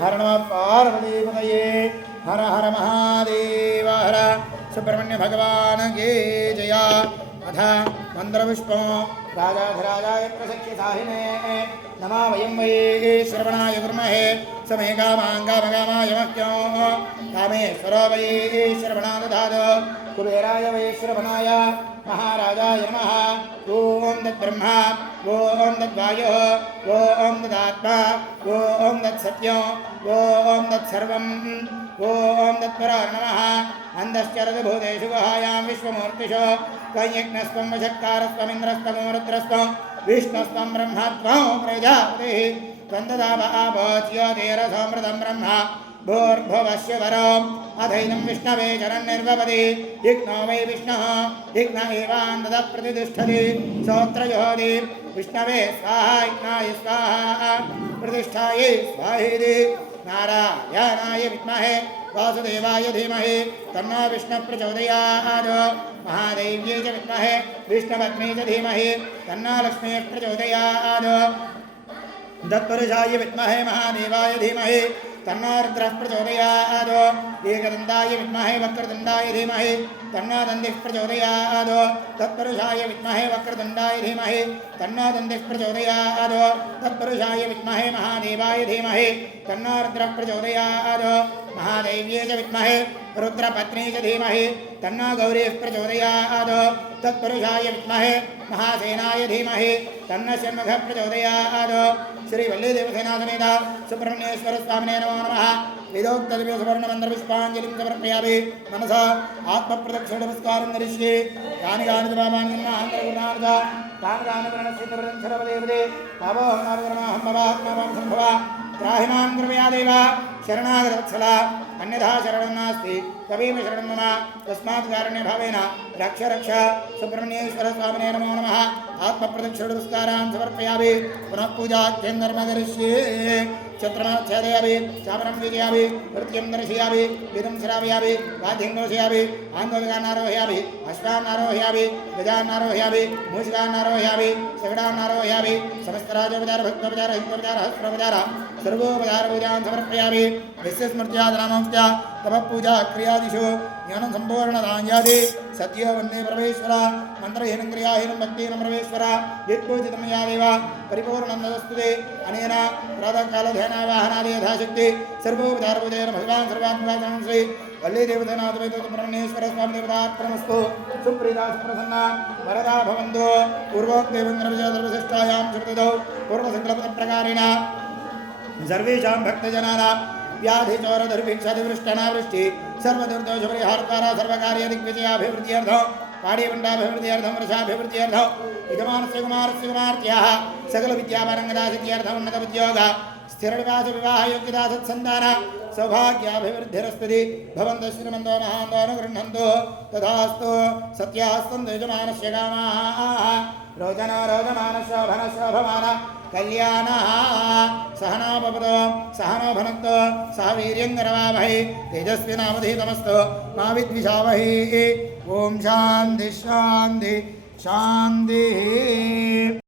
हर नमः पार्वतीपतये हर हर महादेव हर सुब्रह्मण्य भगवान की जय अथ मंत्रपुष्पं राजाधिराजाय प्रसख्यसाहिने नमः वयं वै श्रवणाय कुर्महे समे कामाय मह्यो कामेश्वरो वै श्रवणा दधातु कुबेराय वै श्रवणाय महाराजाय नमः ओं तद्ब्रह्मा ओं तद्वायुः ओं तदात्मा ओं तत्सत्यं ओं तत्सर्वं ओं तत्परो नमः अन्धश्चरद्भूतेषु गुहायां विश्वमूर्तिषु कैयज्ञस्त्वं वशत्कारस्त्वमिन्द्रस्त्वं रुद्रस्त्वं विष्णुस्त्वं ब्रह्मत्वं प्रजापतिः त्वं ददाव आपोच्योतिरसमृतं ब्रह्म भूर्भुवस्य वरम् अथैनं विष्णवे शरन्निर्वपति इग्नो वै विष्णुः इग्न एवान्दतः प्रतिष्ठति सोत्रयोति विष्णवे स्वाहा इग्नाय स्वाहा प्रतिष्ठायै स्वाहेति नारायणाय विद्महे वासुदेवाय धीमहि तन्नो विष्णुः प्रचोदयात् महादेव्यै च विद्महे विष्णुपत्न्यै च धीमहि तन्नो लक्ष्मीः प्रचोदयात् तत्पुरुषाय विद्महे महादेवाय धीमहि तन्नो रुद्रः प्रचोदयात् एकदन्ताय विद्महे वक्रतुण्डाय धीमहि तन्नो दन्तिः प्रचोदयात् तत्पुरुषाय विद्महे वक्रतुण्डाय धीमहि तन्नो दन्तिः प्रचोदयात् तत्पुरुषाय विद्महे महादेवाय धीमहि तन्नो रुद्रः प्रचोदयात् महादेव्यै च विद्महे रुद्रपत्न्यै च धीमहि तन्नो गौरीः प्रचोदयात् तत्पुरुषाय विद्महे महासेनाय धीमहि तन्नो षण्मुखः प्रचोदयात् श्री वल्लीदेवसेना समेत सुब्रह्मण्येश्वर स्वामिने नमो नमः वेदोक्तदिव्य सुवर्णमन्त्रपुष्पाञ्जलिं समर्पयामि मनसा आत्मप्रदक्षिणनमस्कारं करिष्ये यानि कानि पापानि जन्मान्तरकृतानि तानि तानि प्रणश्येत् सर्वदेवते पापो नामकर्माहं भवात्मावां सम्भवा त्राहि मां कृपया देव शरणागतवत्सला अन्यथा शरणं नास्ति तवेव शरणं मम तस्मात् कारुण्यभावेन रक्ष रक्ष सुब्रह्मण्येश्वर स्वामिने नमो नमः आत्मप्रदक्षिणनमस्कारान् समर्पयामि पुनः पूजाख्यं करिष्ये छत्रमाच्छादयामि चापरं वीजयामि नृत्यं दर्शयामि वेदं श्रावयामि वाद्यं घोषयामि आन्दोलकान् आरोहयामि अश्वान् आरोहयामि गजान् आरोहयामि मूषिकान् आरोहयामि सगडान् आरोहयामि समस्तराजोपचार भक्तोपचार हितोपचार हस्रोपचार सर्वोपचार पूजान् समर्पयामि विश्वस्मृत्यादनामस्त्या तव पूजा क्रियादिषु ज्ञानं सम्पूर्णदाञ्जाति सत्यो वन्दे परमेश्वर मन्त्रहीनं क्रियाहीनं भक्तिहीनं परमेश्वर यत्पूजितं या देव परिपूर्णं नमस्तुते अनेन प्रातःकालध्यानावाहनादि यथाशक्ति सर्वोपचारपूजयेन भगवान् सर्वात्मकां श्री वल्लीदेवसेनासमेत सुब्रह्मण्येश्वर स्वामी देवतार्पणमस्तु सुप्रीता सुप्रसन्ना वरदा भवन्तु पूर्वोक्तविश्वायां श्रुतौ पूर्वसङ्कल्पप्रकारेण सर्वेषां भक्तजनानां व्याधिचोरदुर्भिक्षादिवृष्टनावृष्टि सर्वदुर्दोषपरिहारद्वारा सर्वकार्यदिग्विजयाभिवृद्ध्यर्थं पाड्यपिण्डाभिवृद्ध्यर्थं वर्षाभिवृद्ध्यर्थं यजमानस्य कुमारस्य कुमार्त्याः सकलविद्यापारङ्गदासिद्ध्यर्थम् उन्नतोद्योग स्थिरनिवासविवाहयोग्यता सत्सन्तान सौभाग्याभिवृद्धिरस्ति भवन्तः श्रीमन्तो महान्तो अनुगृह्णन्तु तथास्तु सत्यास्तन्तु यजमानस्य कामाः रोचनो रोचमानशोभनशोभमान कल्याणः सहना भवतु सहनो भुनक्तु सह वीर्यं करवावहै तेजस्विनावधीतमस्तु मा विद्विषावहै ओम शान्ति शान्ति शान्तिः।